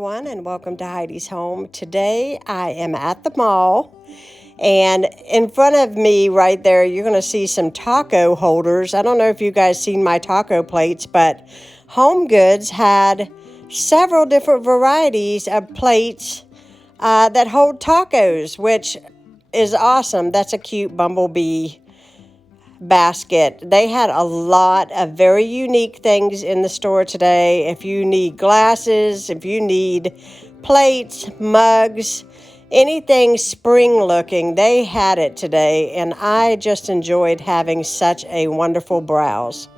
everyone, and welcome to Heidi's Home. Today I am at the mall, and in front of me right there you're going to see some taco holders. I don't know if you guys seen my taco plates, but Home Goods had several different varieties of plates that hold tacos, which is awesome. That's a cute bumblebee basket. They had a lot of very unique things in the store today. If you need glasses, if you need plates, mugs, anything spring looking, they had it today, and I just enjoyed having such a wonderful browse.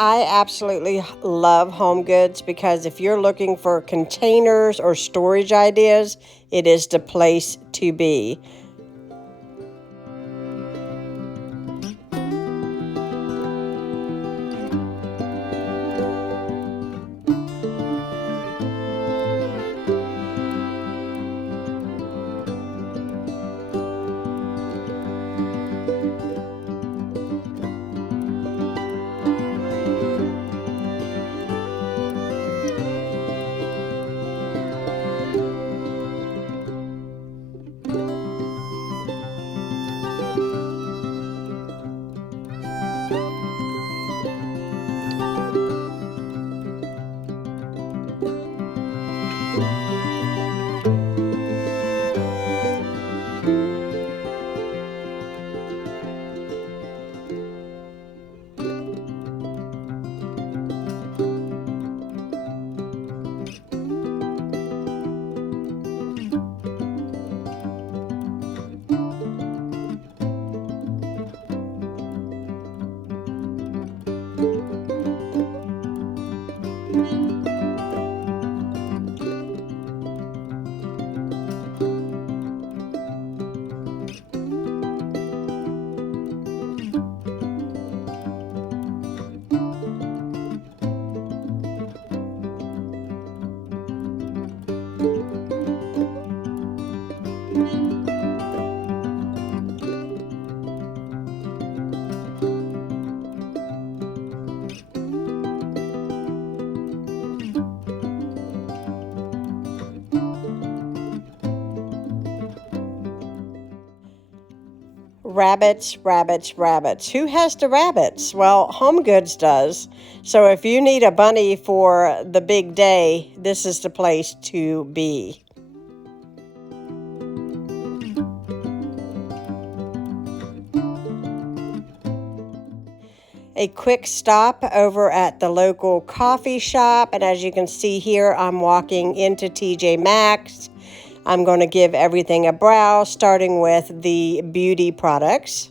I absolutely love Home Goods because if you're looking for containers or storage ideas, it is the place to be. Rabbits, rabbits, rabbits. Who has the rabbits? Well, Home Goods does. So if you need a bunny for the big day, this is the place to be. A quick stop over at the local coffee shop, and as you can see here, I'm walking into TJ Maxx. I'm going to give everything a browse, starting with the beauty products.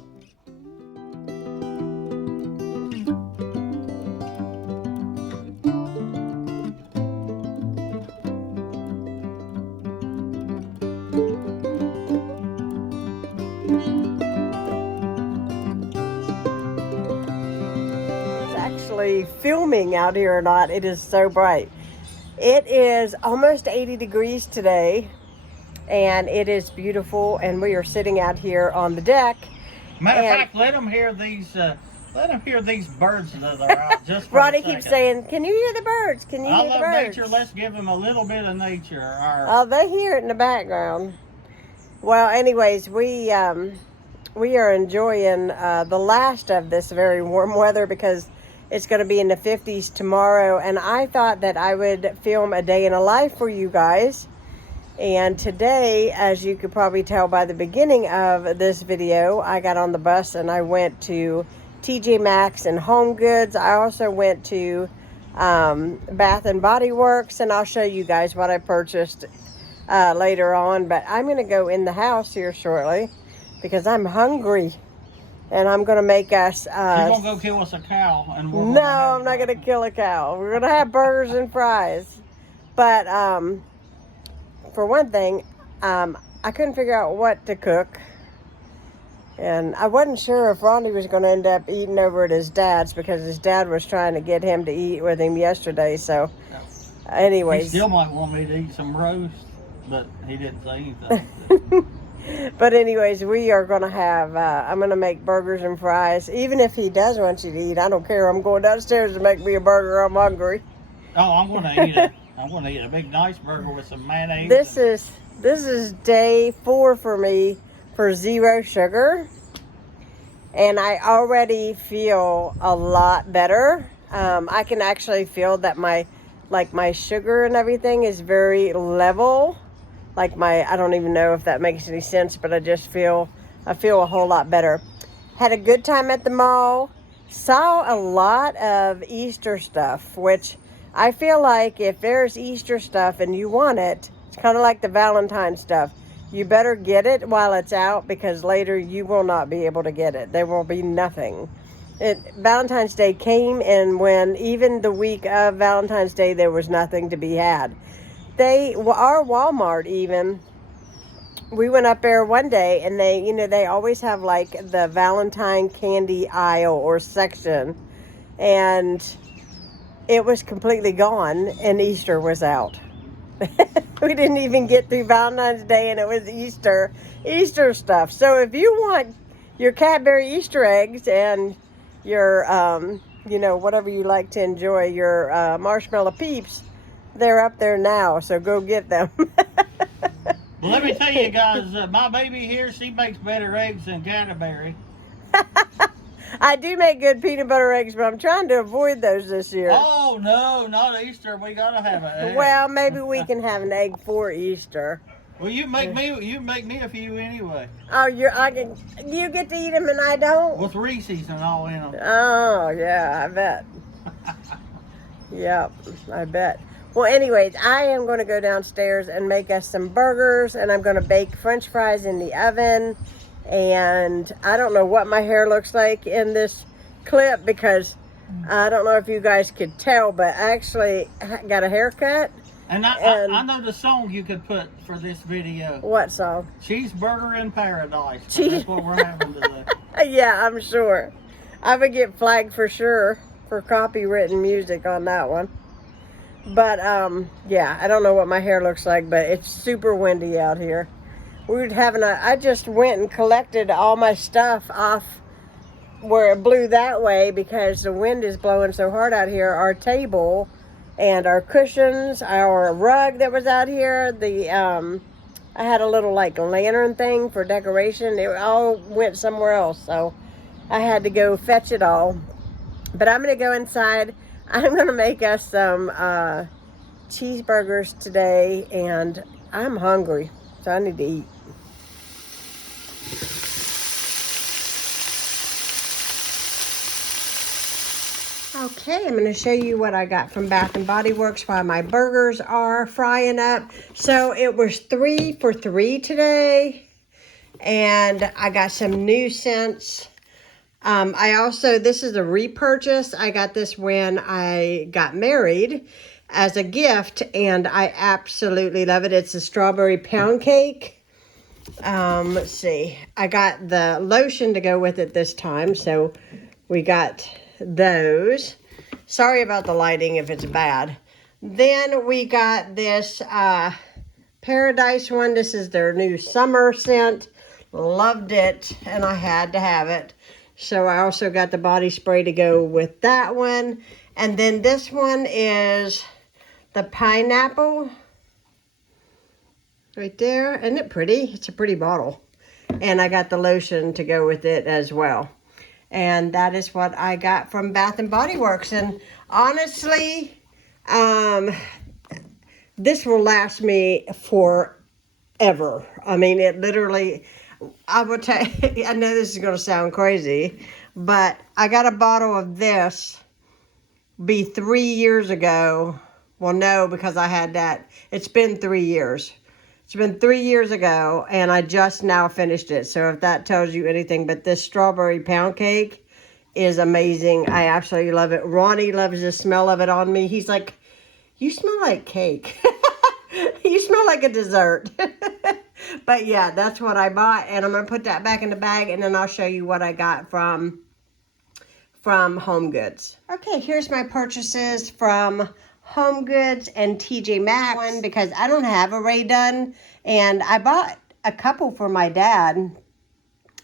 It's actually filming out here or not, it is so bright. It is almost 80 degrees today. And it is beautiful, and we are sitting out here on the deck. Matter of fact, let them hear these birds that are out just for Ronnie a second. keeps saying, "Can you hear the birds? Can you hear the birds?" I love nature. Let's give them a little bit of nature. Oh, they hear it in the background. Well, anyways, we are enjoying the last of this very warm weather because it's going to be in the 50s tomorrow, and I thought that I would film a day in a life for you guys. And today, as you could probably tell by the beginning of this video, I got on the bus and I went to TJ Maxx and Home Goods. I also went to Bath and Body Works, and I'll show you guys what I purchased later on. But I'm going to go in the house here shortly because I'm hungry, and I'm going to make us... You're going to go kill us a cow. And no, I'm not going to kill a cow. We're going to have burgers and fries. But... for one thing, I couldn't figure out what to cook, and I wasn't sure if Ronnie was going to end up eating over at his dad's because his dad was trying to get him to eat with him yesterday. So anyways, he still might want me to eat some roast. but he didn't say anything. But anyways, we are going to have, I'm going to make burgers and fries. Even if he does want you to eat, I don't care. I'm going downstairs to make me a burger. I'm hungry. Oh, I'm going to eat it. I'm going to eat a big nice burger with some mayonnaise. This is day 4 for me for 0 sugar. And I already feel a lot better. I can actually feel that my sugar and everything is very level. I don't even know if that makes any sense, but I feel a whole lot better. Had a good time at the mall. Saw a lot of Easter stuff, which I feel like if there's Easter stuff and you want it, it's kind of like the Valentine stuff. You better get it while it's out, because later you will not be able to get it. There will be nothing. Valentine's Day came, and when even the week of Valentine's Day, there was nothing to be had. Our Walmart even, we went up there one day, and they always have like the Valentine candy aisle or section, and it was completely gone, and Easter was out. We didn't even get through Valentine's Day, and it was Easter stuff. So if you want your Cadbury Easter eggs and your, whatever you like to enjoy, your marshmallow peeps, they're up there now, so go get them. Well, let me tell you guys, my baby here, she makes better eggs than Cadbury. I do make good peanut butter eggs, but I'm trying to avoid those this year. Oh, no, not Easter. We got to have an egg. Well, maybe we can have an egg for Easter. Well, you make me a few anyway. Oh, you get to eat them and I don't? With Reese's and all in them. Oh, yeah, I bet. Yep, I bet. Well, anyways, I am going to go downstairs and make us some burgers, and I'm going to bake French fries in the oven. And I don't know what my hair looks like in this clip, because I don't know if you guys could tell, but I actually got a haircut. And I know the song you could put for this video. What song? Cheeseburger in Paradise. Cheese. That's what we're having today. Yeah, I'm sure. I would get flagged for sure for copywritten music on that one. But, yeah, I don't know what my hair looks like, but it's super windy out here. I just went and collected all my stuff off where it blew that way, because the wind is blowing so hard out here. Our table and our cushions, our rug that was out here, I had a little like lantern thing for decoration. It all went somewhere else, so I had to go fetch it all. But I'm going to go inside. I'm going to make us some cheeseburgers today, and I'm hungry, so I need to eat. Okay, I'm going to show you what I got from Bath & Body Works while my burgers are frying up. So it was 3 for $3 today, and I got some new scents. This is a repurchase. I got this when I got married as a gift, and I absolutely love it. It's a strawberry pound cake. Let's see. I got the lotion to go with it this time, so we got those. Sorry about the lighting if it's bad. Then we got this Paradise one. This is their new summer scent. Loved it, and I had to have it. So I also got the body spray to go with that one. And then this one is the pineapple. Right there. Isn't it pretty? It's a pretty bottle. And I got the lotion to go with it as well. And that is what I got from Bath & Body Works. And honestly, this will last me forever. I mean, it literally, I will tell you, I know this is going to sound crazy, but I got a bottle of this 3 years ago. Well, no, because I had that. It's been 3 years. It's been 3 years ago, and I just now finished it. So if that tells you anything, but this strawberry pound cake is amazing. I absolutely love it. Ronnie loves the smell of it on me. He's like, you smell like cake. You smell like a dessert. But yeah, that's what I bought, and I'm going to put that back in the bag, and then I'll show you what I got from Home Goods. Okay, here's my purchases from Home Goods and TJ Maxx one because I don't have a Ray Dunn, and I bought a couple for my dad,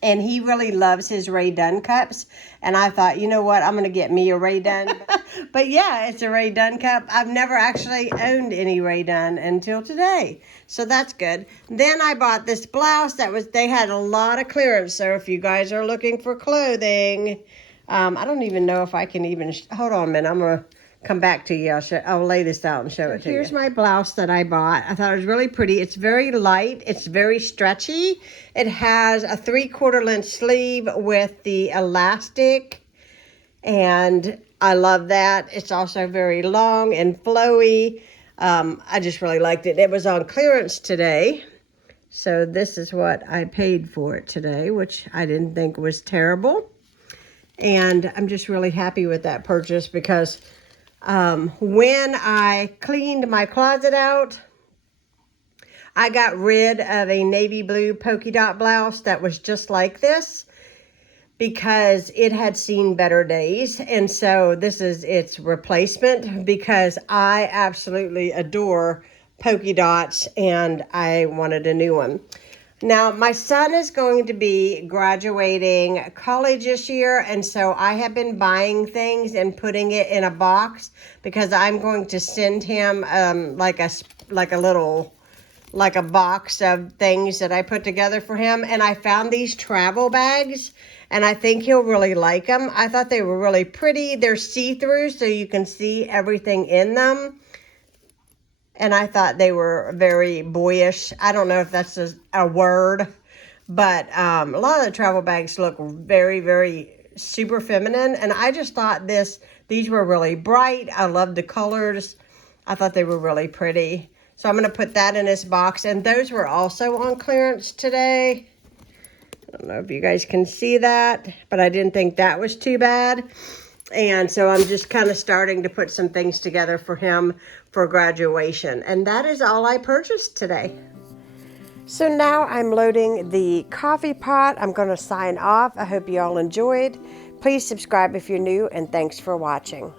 and he really loves his Ray Dunn cups, and I thought, you know what, I'm going to get me a Ray Dunn. But yeah, it's a Ray Dunn cup. I've never actually owned any Ray Dunn until today, so that's good. Then I bought this blouse they had a lot of clearance, so if you guys are looking for clothing, I don't even know if I can even, hold on a minute, I'm going to come back to you. I'll lay this out and show it to you. Here's my blouse that I bought. I thought it was really pretty. It's very light. It's very stretchy. It has a 3/4 length sleeve with the elastic, and I love that. It's also very long and flowy. I just really liked it. It was on clearance today, so this is what I paid for it today, which I didn't think was terrible. And I'm just really happy with that purchase because when I cleaned my closet out, I got rid of a navy blue polka dot blouse that was just like this because it had seen better days. And so this is its replacement because I absolutely adore polka dots and I wanted a new one. Now, my son is going to be graduating college this year, and so I have been buying things and putting it in a box because I'm going to send him like a box of things that I put together for him. And I found these travel bags, and I think he'll really like them. I thought they were really pretty. They're see-through, so you can see everything in them. And I thought they were very boyish. I don't know if that's a word, but a lot of the travel bags look very, very super feminine. And I just thought these were really bright. I love the colors. I thought they were really pretty. So I'm going to put that in this box. And those were also on clearance today. I don't know if you guys can see that, but I didn't think that was too bad. And so I'm just kind of starting to put some things together for him for graduation. And that is all I purchased today. So now I'm loading the coffee pot. I'm going to sign off. I hope you all enjoyed. Please subscribe if you're new, and thanks for watching.